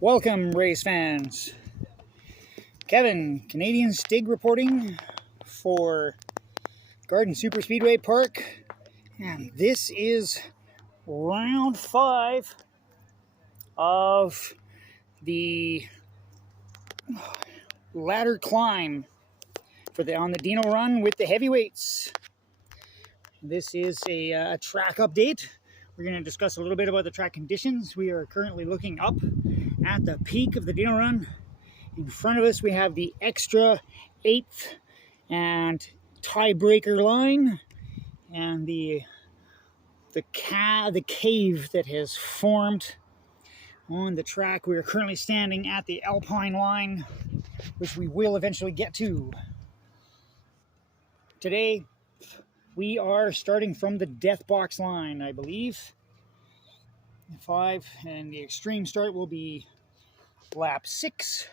Welcome, race fans. Kevin, Canadian Stig reporting for Garden Superspeedway Park. And this is round 5 of the ladder climb on the Dino Run with the heavyweights. This is a track update. We're going to discuss a little bit about the track conditions. We are currently looking up at the peak of the Dino Run. In front of us, we have the extra 8th and tiebreaker line, and the cave that has formed on the track. We are currently standing at the Alpine line, which we will eventually get to. Today, we are starting from the death box line, I believe. 5, and the extreme start will be lap 6.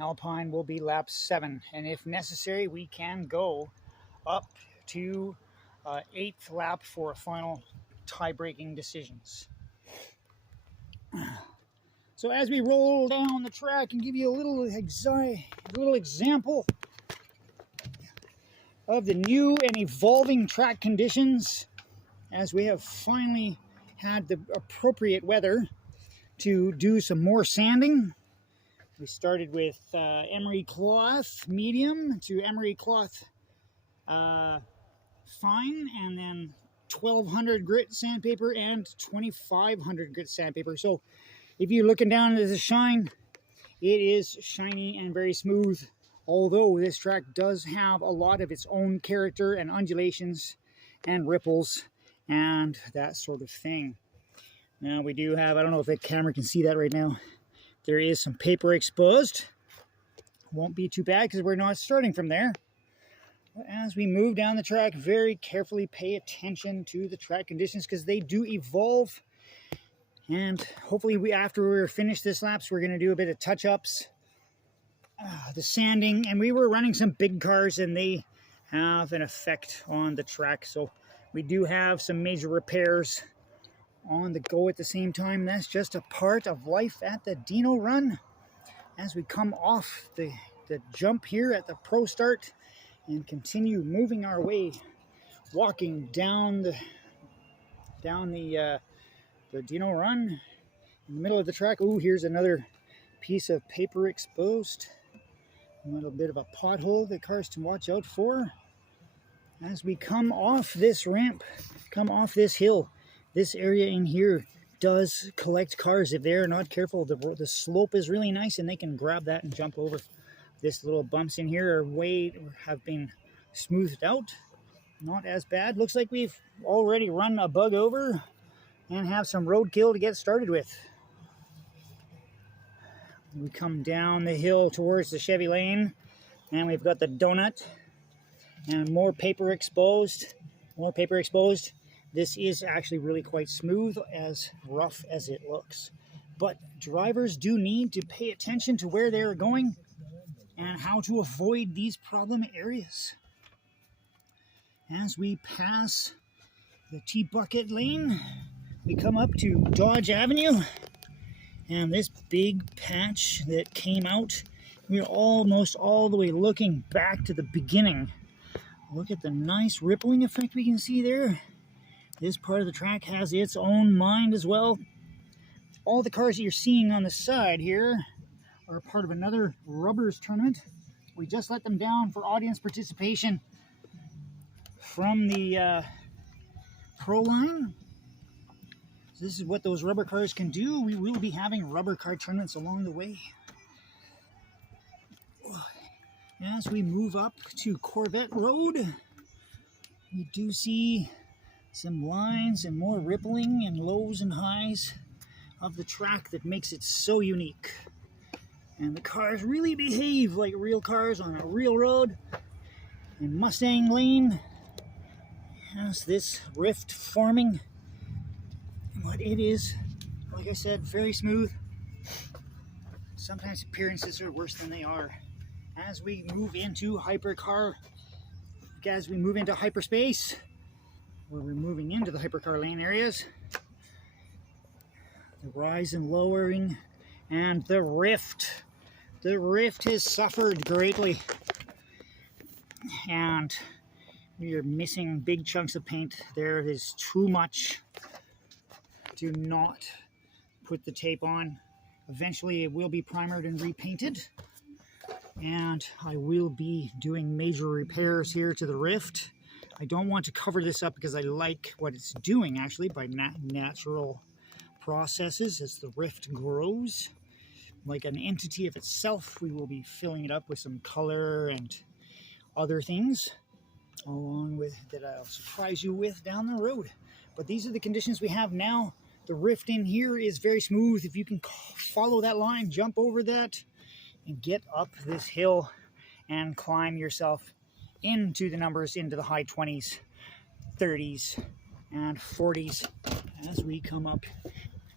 Alpine will be lap 7, and if necessary, we can go up to 8th lap for final tie-breaking decisions. So as we roll down the track and give you a little example of the new and evolving track conditions, as we have finally had the appropriate weather to do some more sanding. We started with emery cloth medium to emery cloth fine, and then 1200 grit sandpaper and 2500 grit sandpaper. So if you're looking down at the shine, it is shiny and very smooth, although this track does have a lot of its own character and undulations and ripples and that sort of thing. Now we do have, I don't know if the camera can see that right now, there is some paper exposed. Won't be too bad because we're not starting from there. But as we move down the track, very carefully pay attention to the track conditions because they do evolve. And hopefully after we're finished this laps, we're going to do a bit of touch-ups, the sanding, and we were running some big cars and they have an effect on the track. So we do have some major repairs on the go at the same time. That's just a part of life at the Dino Run. As we come off the jump here at the pro start and continue moving our way, walking down the Dino Run in the middle of the track. Ooh, here's another piece of paper exposed. A little bit of a pothole that cars to watch out for. As we come off this ramp, come off this hill, this area in here does collect cars if they're not careful. The slope is really nice and they can grab that and jump over. This little bumps in here have been smoothed out. Not as bad. Looks like we've already run a bug over and have some roadkill to get started with. We come down the hill towards the Chevy lane and we've got the donut and more paper exposed. More paper exposed. This is actually really quite smooth, as rough as it looks. But drivers do need to pay attention to where they're going and how to avoid these problem areas. As we pass the T-Bucket lane, we come up to Dodge Avenue. And this big patch that came out, we're almost all the way looking back to the beginning. Look at the nice rippling effect we can see there. This part of the track has its own mind as well. All the cars that you're seeing on the side here are part of another rubbers tournament. We just let them down for audience participation from the pro line. So this is what those rubber cars can do. We will be having rubber car tournaments along the way. As we move up to Corvette Road, we do see some lines and more rippling and lows and highs of the track that makes it so unique. And the cars really behave like real cars on a real road. And Mustang Lane has this rift forming. But it is, like I said, very smooth. Sometimes appearances are worse than they are. As we move into hyperspace, where we're moving into the hypercar lane areas, the rise and lowering And the Rift has suffered greatly. And we are missing big chunks of paint. There is too much. Do not put the tape on. Eventually it will be primered and repainted. And I will be doing major repairs here to the Rift. I don't want to cover this up because I like what it's doing actually by natural processes as the Rift grows. Like an entity of itself, we will be filling it up with some color and other things along with that I'll surprise you with down the road. But these are the conditions we have now. The Rift in here is very smooth. If you can follow that line, jump over that, and get up this hill and climb yourself into the numbers, into the high 20s, 30s, and 40s as we come up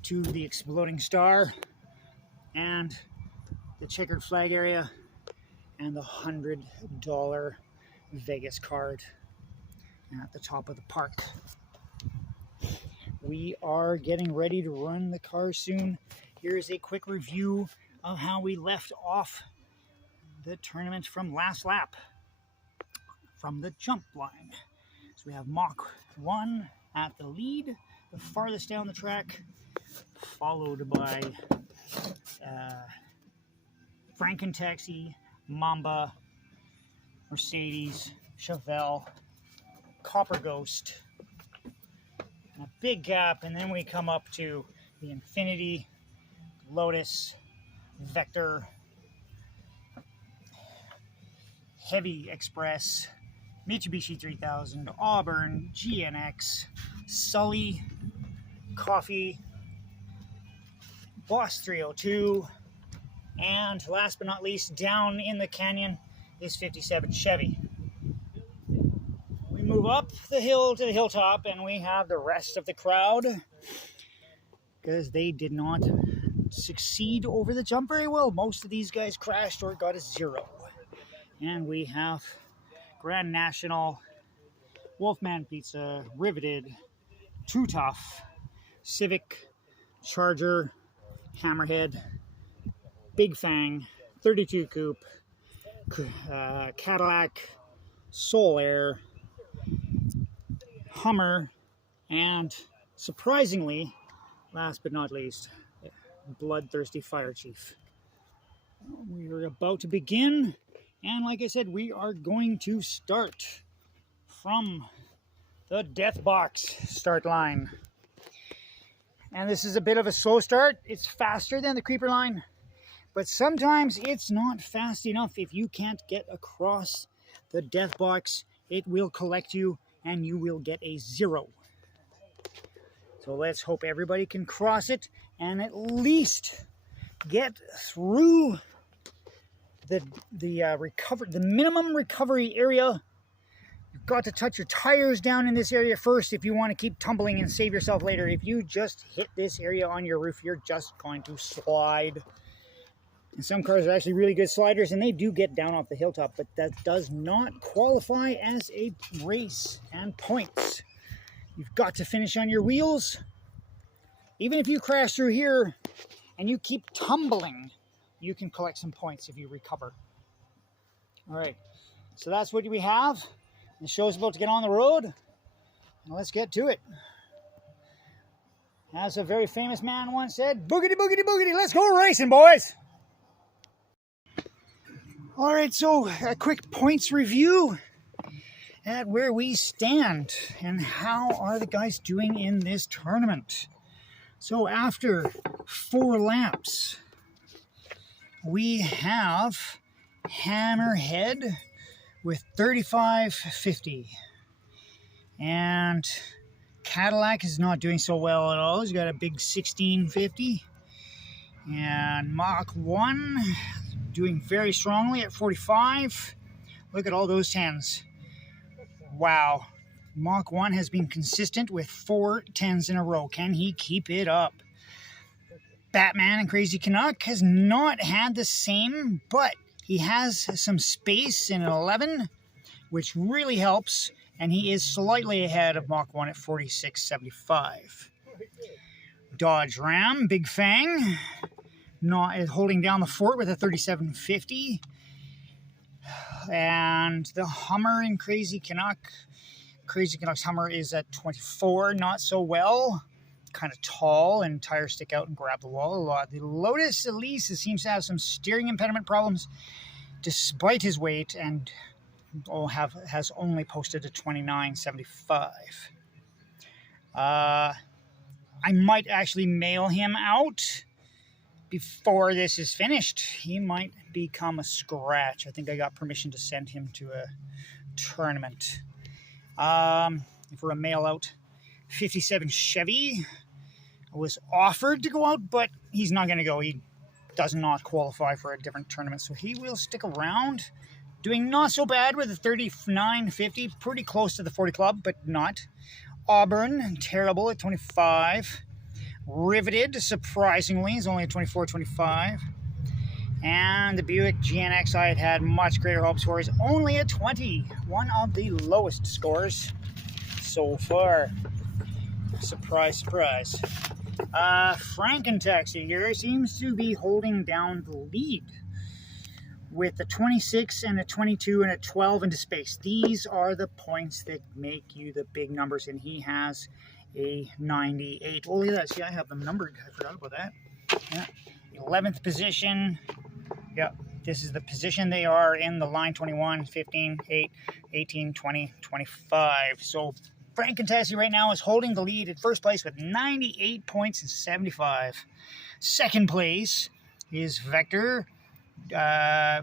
to the Exploding Star and the checkered flag area and the $100 Vegas card at the top of the park. We are getting ready to run the car soon. Here's a quick review of how we left off the tournament from last lap, from the jump line. So we have Mach 1 at the lead, the farthest down the track, followed by Frankentaxi, Mamba, Mercedes, Chevelle, Copper Ghost, and a big gap, and then we come up to the Infiniti, Lotus, Vector, Heavy Express, Mitsubishi 3000, Auburn, GNX, Sully, Coffee, Boss 302, and last but not least, down in the canyon is 57 Chevy. We move up the hill to the hilltop and we have the rest of the crowd because they did not succeed over the jump very well. Most of these guys crashed or got a 0. And we have Grand National, Wolfman Pizza, Riveted, Too Tough, Civic, Charger, Hammerhead, Big Fang, 32 Coupe, Cadillac, Soul Air, Hummer, and surprisingly, last but not least, Bloodthirsty Fire Chief. We are about to begin, and like I said, we are going to start from the Death Box start line. And this is a bit of a slow start. It's faster than the Creeper line, but sometimes it's not fast enough. If you can't get across the Death Box, it will collect you and you will get a 0. So let's hope everybody can cross it and at least get through the minimum recovery area. You've got to touch your tires down in this area first if you want to keep tumbling and save yourself later. If you just hit this area on your roof, you're just going to slide. And some cars are actually really good sliders, and they do get down off the hilltop, but that does not qualify as a race and points. You've got to finish on your wheels. Even if you crash through here and you keep tumbling, you can collect some points if you recover. All right, so that's what we have. The show's about to get on the road, and let's get to it. As a very famous man once said, boogity, boogity, boogity, let's go racing, boys. All right, so a quick points review at where we stand and how are the guys doing in this tournament. So after 4 laps, we have Hammerhead with 35.50, and Cadillac is not doing so well at all. He's got a big 16.50, and Mach 1 doing very strongly at 45. Look at all those 10s. Wow. Mach 1 has been consistent with 4 10s in a row. Can he keep it up? Batman and Crazy Canuck has not had the same, but he has some space in an 11, which really helps, and he is slightly ahead of Mach 1 at 46.75. Dodge Ram, Big Fang, holding down the fort with a 37.50. And the Hummer in Crazy Canuck's Hummer is at 24, not so well. Kind of tall, and tires stick out and grab the wall a lot. The Lotus Elise seems to have some steering impediment problems despite his weight, and has only posted a 29.75. I might actually mail him out before this is finished. He might become a scratch. I think I got permission to send him to a tournament. For a mail out, 57 Chevy was offered to go out, but he's not going to go. He does not qualify for a different tournament, so he will stick around. Doing not so bad with a 39.50, pretty close to the 40 club, but not. Auburn, terrible at 25. Riveted, surprisingly, is only at 24.25. And the Buick GNX I had much greater hopes for, is only at 20. One of the lowest scores so far. Surprise, surprise. Frankentaxi here seems to be holding down the lead with a 26 and a 22 and a 12 into space. These are the points that make you the big numbers, and he has a 98. Oh, look at that. See, I have them numbered. I forgot about that. Yeah. 11th position. Yeah, this is the position they are in, the line: 21, 15, 8, 18, 20, 25. So Frankentaxi right now is holding the lead at first place with 98 points and 75. Second place is Vector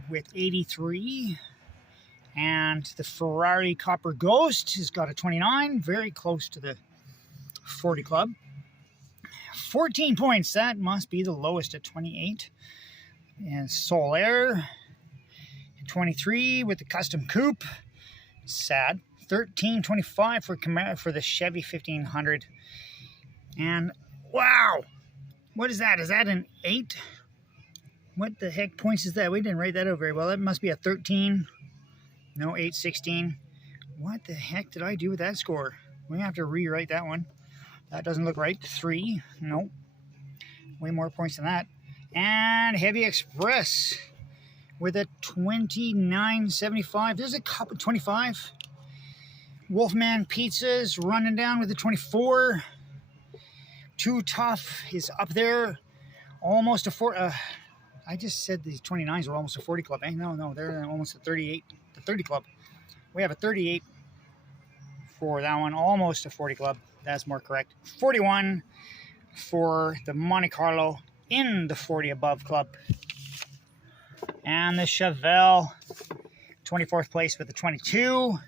with 83. And the Ferrari Copper Ghost has got a 29, very close to the 40 club. 14 points, that must be the lowest at 28. And Solaire, 23 with the Custom Coupe. Sad. 13.25 for the Chevy 1500. And wow, what is that? Is that an 8? What the heck points is that? We didn't write that out very well. That must be a 13. No, 8.16. What the heck did I do with that score? We're gonna have to rewrite that one. That doesn't look right. 3. Nope. Way more points than that. And Heavy Express with a 29.75. There's a cup of 25. Wolfman Pizzas running down with a 24. Too Tough is up there. Almost a 4. I just said these 29s were almost a 40 club. Eh? No, they're almost a 38. The 30 club. We have a 38 for that one. Almost a 40 club. That's more correct. 41 for the Monte Carlo in the 40 above club. And the Chevelle, 24th place with the 22.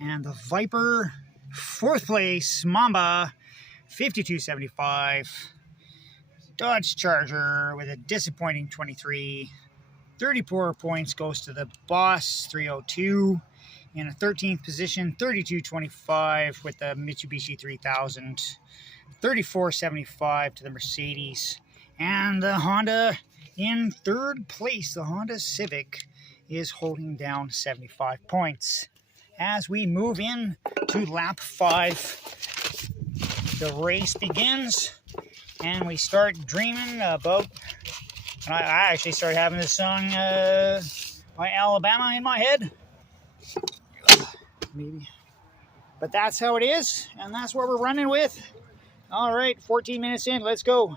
And the Viper, 4th place, Mamba, 52.75. Dodge Charger with a disappointing 23. 34 points goes to the Boss, 302. In a 13th position, 32.25 with the Mitsubishi 3000. 34.75 to the Mercedes. And the Honda in 3rd place, the Honda Civic, is holding down 75 points. As we move in to lap 5, the race begins, and we start dreaming about, and I actually started having this song by Alabama in my head. Maybe. But that's how it is, and that's what we're running with. All right, 14 minutes in, let's go.